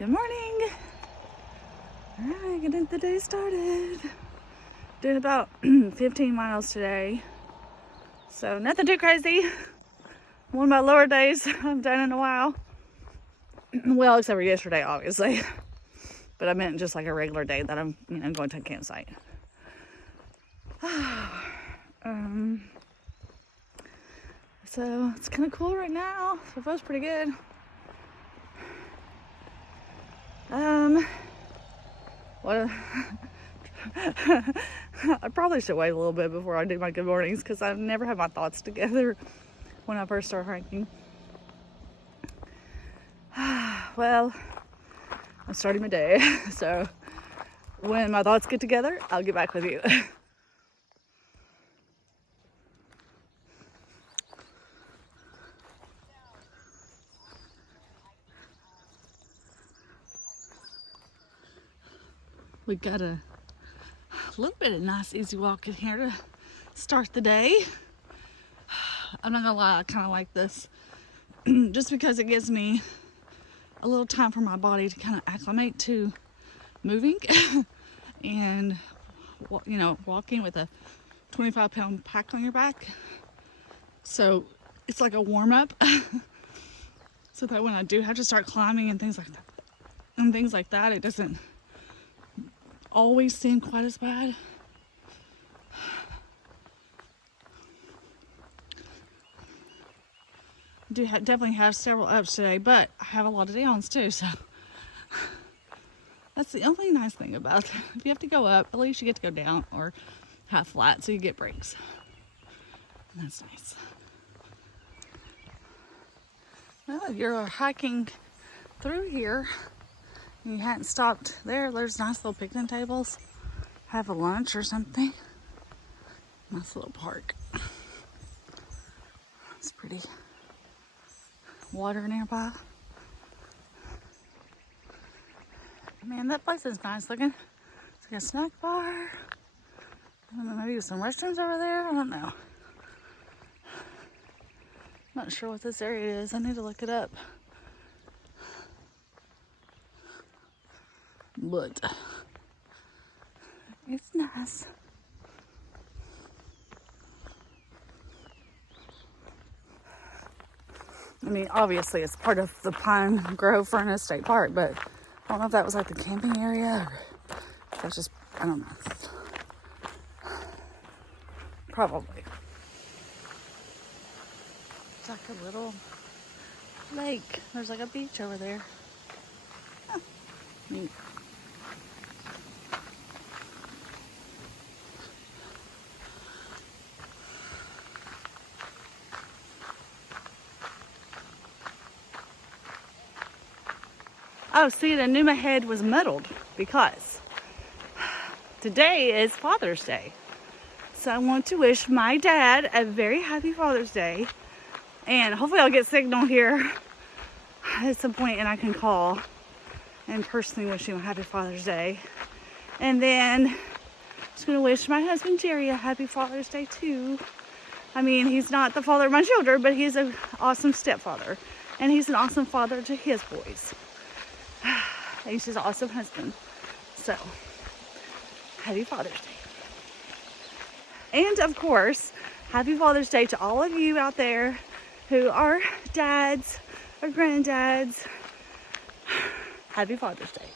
Good morning. All right, getting the day started. Doing about 15 miles today. So nothing too crazy. One of my lower days I've done in a while. Well, except for yesterday, obviously. But I meant just like a regular day that I'm, going to a campsite. So it's kind of cool right now. So it feels pretty good. I probably should wait a little bit before I do my good mornings because I've never had my thoughts together when I first start hiking. Well, I'm starting my day, so when my thoughts get together, I'll get back with you. We got a little bit of nice easy walk in here to start the day. I'm not gonna lie, I kind of like this just because it gives me a little time for my body to kind of acclimate to moving and walking with a 25-pound pack on your back. So it's like a warm-up so that when I do have to start climbing and things like that, it doesn't always seem quite as bad. I do definitely have several ups today, but I have a lot of downs too, so that's the only nice thing about it. If you have to go up, at least you get to go down or half flat, so you get breaks. And that's nice. Well, if you're hiking through here and you hadn't stopped there's nice little picnic tables. Have a lunch or something. Nice little park. It's pretty. Water nearby. Man, that place is nice looking. It's like a snack bar. I don't know, maybe some restrooms over there. I don't know. Not sure what this area is. I need to look it up. But it's nice. I mean, obviously it's part of the Pine Grove Furnace State Park, but I don't know if that was like the camping area or if that's just, I don't know. Probably. It's like a little lake. There's like a beach over there. Huh. Neat. Oh, see, I knew my head was muddled because today is Father's Day. So I want to wish my dad a very happy Father's Day. And hopefully I'll get signal here at some point and I can call and personally wish him a happy Father's Day. And then I'm just going to wish my husband Jerry a happy Father's Day too. I mean, he's not the father of my children, but he's an awesome stepfather. And he's an awesome father to his boys. He's just an awesome husband. So, happy Father's Day. And of course, happy Father's Day to all of you out there who are dads or granddads. Happy Father's Day.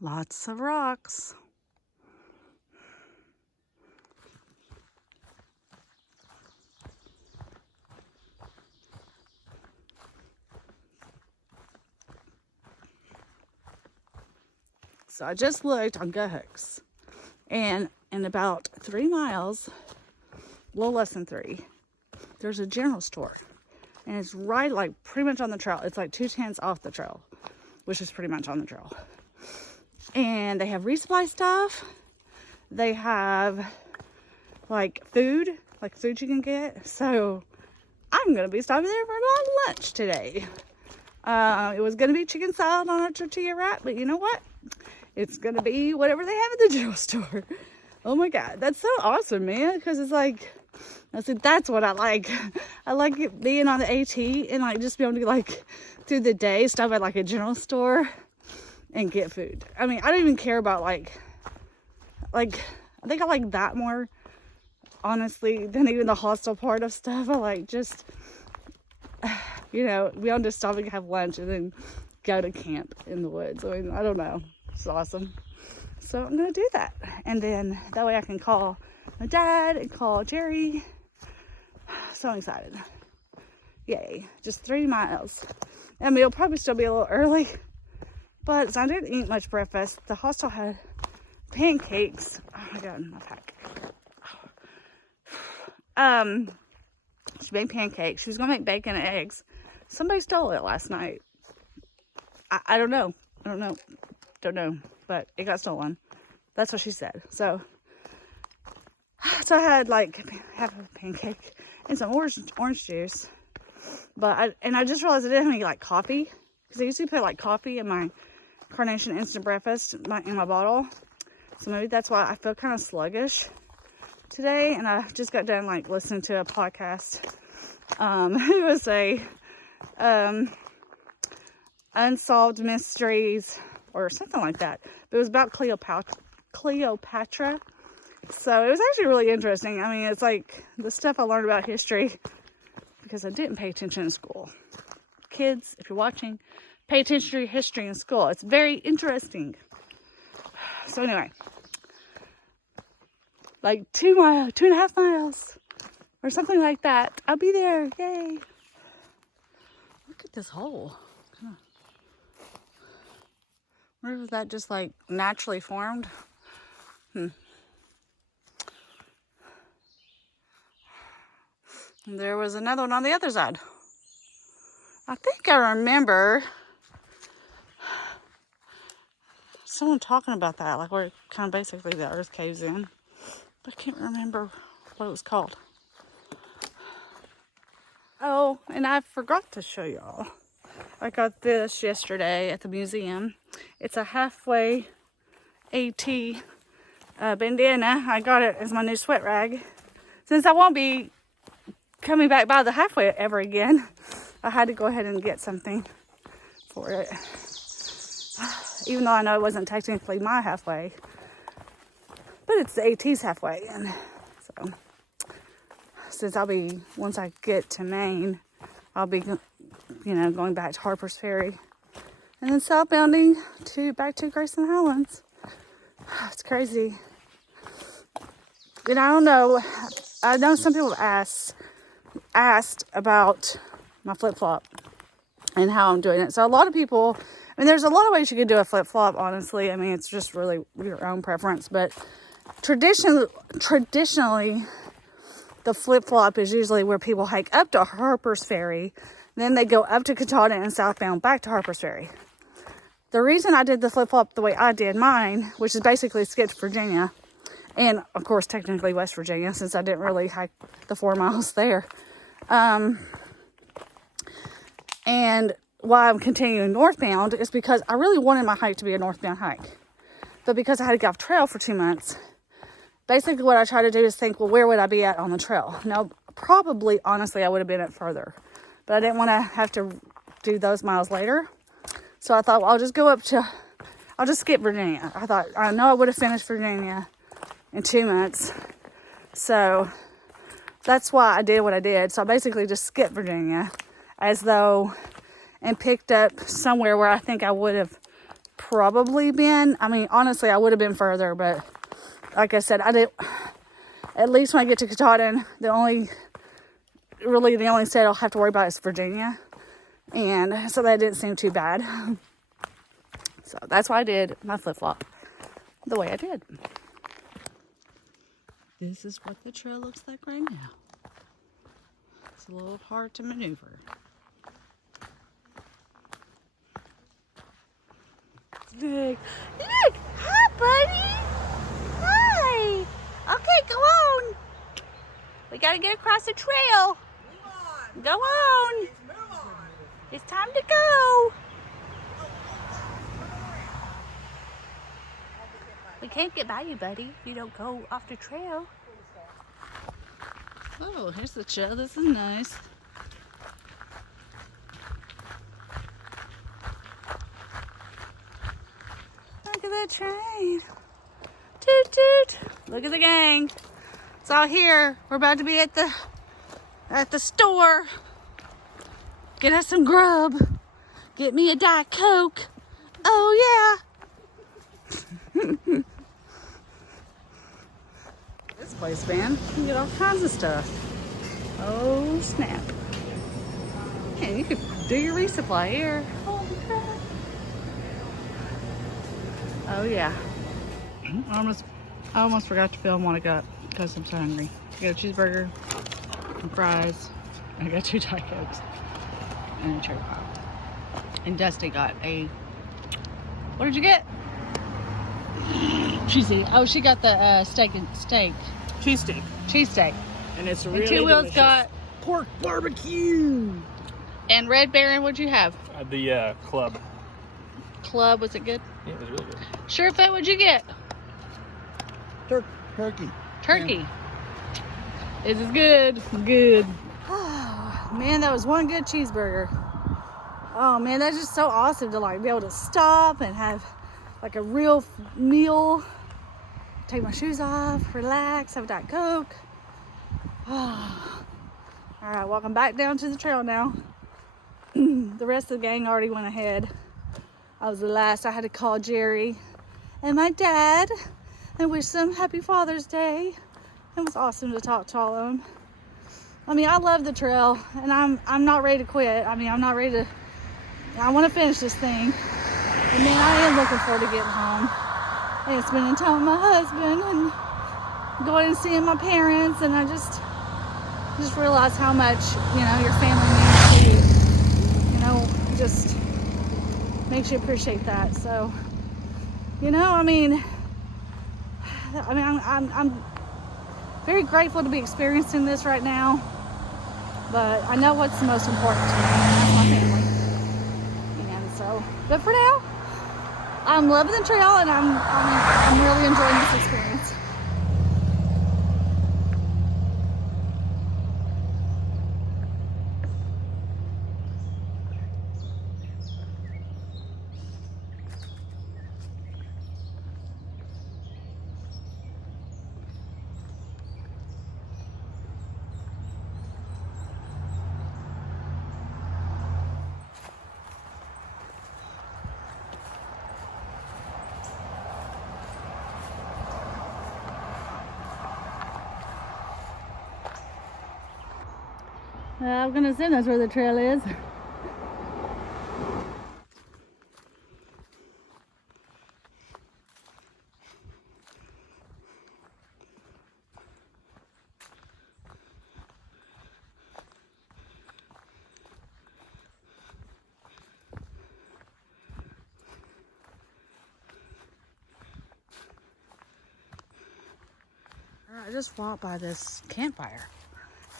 Lots of rocks. So I just looked on GoHooks, and And about 3 miles, a little less than 3, there's a general store. And it's right, like, pretty much on the trail. It's like 2 tenths off the trail, which is pretty much on the trail. And they have resupply stuff. They have, like, food you can get. So I'm going to be stopping there for my lunch today. It was going to be chicken salad on a tortilla wrap, but you know what? It's going to be whatever they have at the general store. Oh my God, that's so awesome, man. Because it's like, I said, that's what I like. I like it being on the AT and like just being able to like through the day stop at like a general store and get food. I mean, I don't even care about like I think I like that more, honestly, than even the hostel part of stuff. I like just, you know, we don't just stop and have lunch and then go to camp in the woods. I mean, I don't know. It's awesome. So I'm going to do that. And then that way I can call my dad and call Jerry. So I'm excited. Yay. Just 3 miles. I mean, it'll probably still be a little early. But I didn't eat much breakfast. The hostel had pancakes. Oh my God, my pack. She made pancakes. She was going to make bacon and eggs. Somebody stole it last night. I don't know. Don't know. But it got stolen. That's what she said. So I had like half a pancake and some orange juice. But I just realized I didn't have any like coffee. Because I usually put like coffee in my Carnation instant breakfast in my bottle. So maybe that's why I feel kind of sluggish today. And I just got done like listening to a podcast. It was a Unsolved Mysteries or something like that. But it was about Cleopatra. So it was actually really interesting. I mean, it's like the stuff I learned about history because I didn't pay attention in school. Kids, if you're watching, pay attention to your history in school. It's very interesting. So anyway, like 2.5 miles or something like that. I'll be there. Yay. Look at this hole. Where was that just like naturally formed? And there was another one on the other side. I think I remember someone talking about that, like where kind of basically the earth caves in. But I can't remember what it was called. Oh, and I forgot to show y'all. I got this yesterday at the museum. It's a halfway AT bandana. I got it as my new sweat rag. Since I won't be coming back by the halfway ever again, I had to go ahead and get something for it. Even though I know it wasn't technically my halfway. But it's the AT's halfway. And so, since once I get to Maine, I'll be, going back to Harper's Ferry. And then southbounding back to Grayson Highlands. It's crazy. And I don't know. I know some people have asked about my flip-flop and how I'm doing it. So a lot of people, there's a lot of ways you can do a flip-flop, honestly. I mean, it's just really your own preference. But traditionally, the flip-flop is usually where people hike up to Harper's Ferry. Then they go up to Katahdin and southbound back to Harper's Ferry. The reason I did the flip-flop the way I did mine, which is basically skipped Virginia, and of course technically West Virginia, since I didn't really hike the 4 miles there. And why I'm continuing northbound is because I really wanted my hike to be a northbound hike. But because I had to get off trail for 2 months, basically what I try to do is think, well, where would I be at on the trail? Now, probably, honestly, I would have been at further. But I didn't want to have to do those miles later. So I thought, well, I'll just skip Virginia. I know I would have finished Virginia in 2 months. So that's why I did what I did. So I basically just skipped Virginia and picked up somewhere where I think I would have probably been. I mean, honestly, I would have been further, but like I said, at least when I get to Katahdin, the only state I'll have to worry about is Virginia. And so that didn't seem too bad. So that's why I did my flip-flop the way I did. This is what the trail looks like right now. It's a little hard to maneuver. It's big. Look! Hi, buddy! Hi! Okay, go on! We gotta get across the trail. Go on! It's time to go! We can't get by you, buddy, if you don't go off the trail. Oh, here's the trail. This is nice. Look at that train. Toot toot. Look at the gang. It's all here. We're about to be at the store. Get us some grub. Get me a Diet Coke. Oh yeah. This place, man, you can get all kinds of stuff. Oh snap. Man, you could do your resupply here. Holy crap. Oh yeah. I almost forgot to film what I got because I'm so hungry. I got a cheeseburger, some fries, and I got 2 Diet Cokes and a cherry pie. And Dusty got a, what did you get? Cheesy. Oh, she got the steak. Cheesesteak. And it's really And Two Wheels got pork barbecue. And Red Baron, what'd you have? The club. Club, was it good? Yeah, it was really good. Surefoot, what'd you get? Turkey. Turkey. This is good. Good. Oh, man, that was one good cheeseburger. Oh man, that's just so awesome to like be able to stop and have like a real meal. Take my shoes off, relax, have a Diet Coke. Oh. All right, welcome back down to the trail now. The rest of the gang already went ahead. I was the last. I had to call Jerry and my dad and wish them happy Father's Day. It was awesome to talk to all of them. I mean, I love the trail and I'm not ready to quit. I mean, I'm not ready to, I want to finish this thing. And man, I am looking forward to getting home and spending time with my husband and going and seeing my parents. And I just realized how much, you know, your family means to you. You know, just makes you appreciate that. So, you know, I mean, I'm very grateful to be experiencing this right now. But I know what's the most important to me, and that's my family. And so, but for now, I'm loving the trail, and I'm really enjoying this experience. I'm gonna assume that's where the trail is. I just walked by this campfire.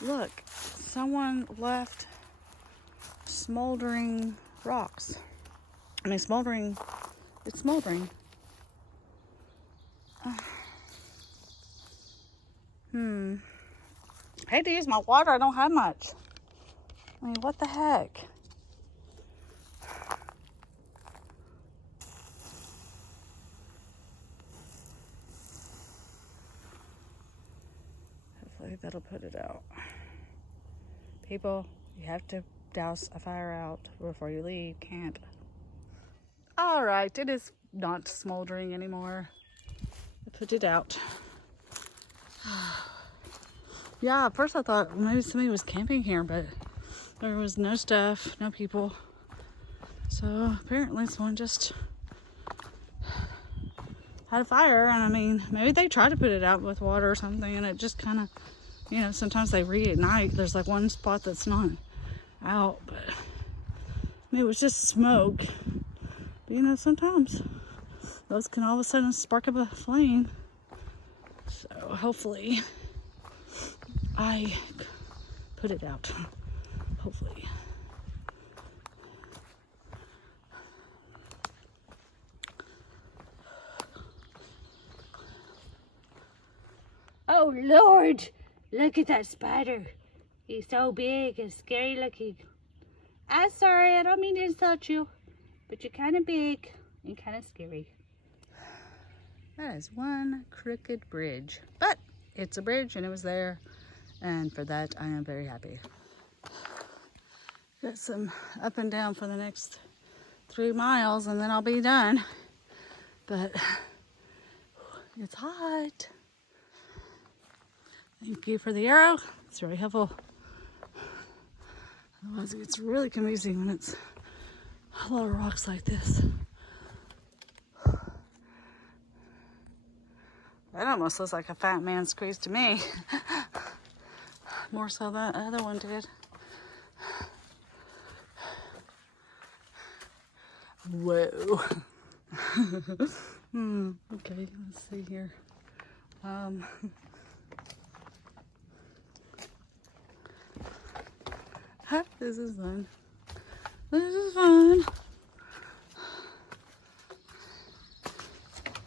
Look, someone left smoldering rocks. I mean, smoldering, it's smoldering. I hate to use my water, I don't have much. I mean, what the heck? Hopefully that'll put it out. People, you have to douse a fire out before you leave camp. All right, it is not smoldering anymore. I put it out. Yeah, at first I thought maybe somebody was camping here, but there was no stuff, no people. So apparently someone just had a fire, and I mean, maybe they tried to put it out with water or something, and it just kind of, you know, sometimes they reignite. There's like one spot that's not out, but I mean, it was just smoke. But, you know, sometimes those can all of a sudden spark up a flame. So hopefully I put it out. Hopefully. Oh Lord, look at that spider. He's so big and scary looking. I'm sorry, I don't mean to insult you, but you're kind of big and kind of scary. That is one crooked bridge, but it's a bridge and it was there, and for that I am very happy. Got some up and down for the next 3 miles and then I'll be done, but it's hot. Thank you for the arrow. It's very helpful. Otherwise, it gets really confusing when it's a lot of rocks like this. That almost looks like a fat man squeeze to me. More so than the other one did. Whoa. Okay, let's see here. This is fun. This is fun.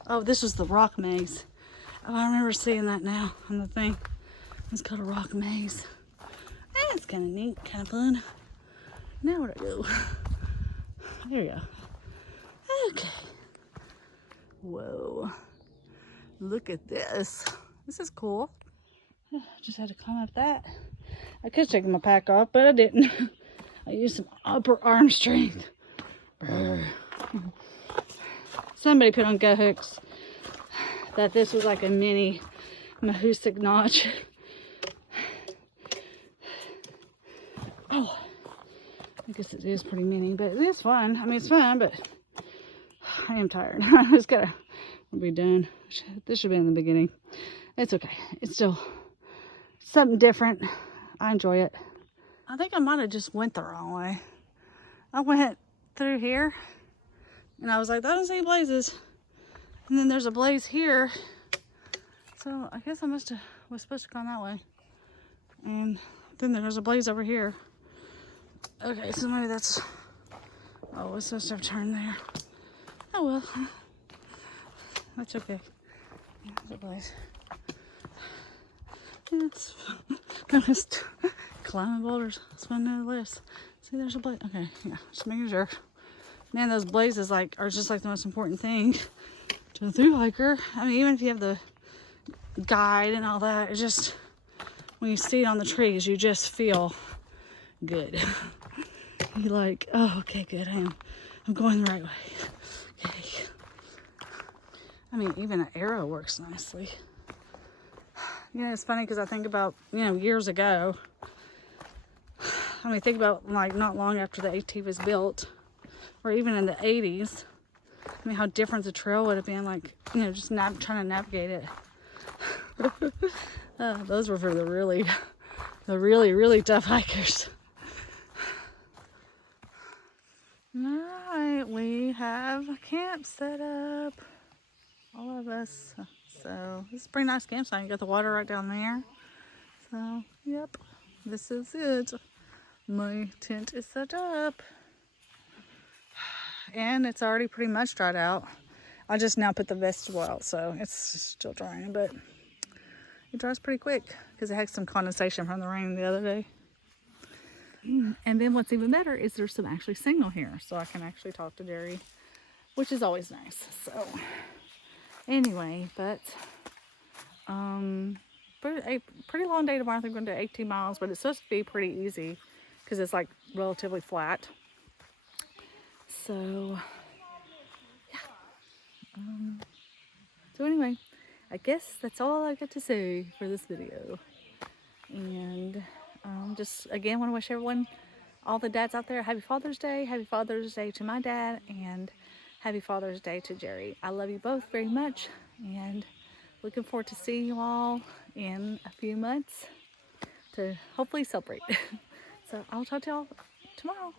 Oh, this was the rock maze. Oh, I remember seeing that now on the thing. It's called a rock maze. That's kind of neat, kind of fun. Now where do I go? There you go. Okay. Whoa. Look at this. This is cool. Just had to climb up that. I could have taken my pack off, but I didn't. I used some upper arm strength. Brr. Somebody put on gut hooks that this was like a mini Mahusik notch. Oh, I guess it is pretty mini, but it is fun. I mean, it's fun, but I am tired. I just gotta be done. This should be in the beginning. It's okay. It's still something different. I enjoy it. I think I might have just went the wrong way. I went through here and I was like, I don't see blazes. And then there's a blaze here. So I guess I was supposed to go that way. And then there's a blaze over here. Okay, so maybe that's, oh, we're supposed to have turned there. Oh well, that's okay. Yeah, there's a blaze. It's just climbing boulders. It's fun nonetheless. See, there's a blaze. Okay, yeah, just making sure. Man, those blazes like are just like the most important thing to a thru hiker. I mean, even if you have the guide and all that, it's just when you see it on the trees, you just feel good. You're like, oh, okay, good. I'm going the right way. Okay. I mean, even an arrow works nicely. You know, it's funny because I think about, you know, years ago. I mean, think about like not long after the AT was built, or even in the 80s. I mean, how different the trail would have been. Like, you know, just trying to navigate it. Those were for the really tough hikers. All right, we have a camp set up. All of us. So this is a pretty nice campsite. You got the water right down there. So, yep, this is it. My tent is set up. And it's already pretty much dried out. I just now put the vegetable out, so it's still drying, but it dries pretty quick because it had some condensation from the rain the other day. And then what's even better is there's some actually signal here, so I can actually talk to Jerry, which is always nice. So anyway, but a pretty long day tomorrow. I think we're going to do 18 miles, but it's supposed to be pretty easy because it's like relatively flat. So yeah. So anyway, I guess that's all I got to say for this video. And just again want to wish everyone, all the dads out there, happy Father's Day. Happy Father's Day to my dad, and happy Father's Day to Jerry. I love you both very much, and looking forward to seeing you all in a few months to hopefully celebrate. So I'll talk to y'all tomorrow.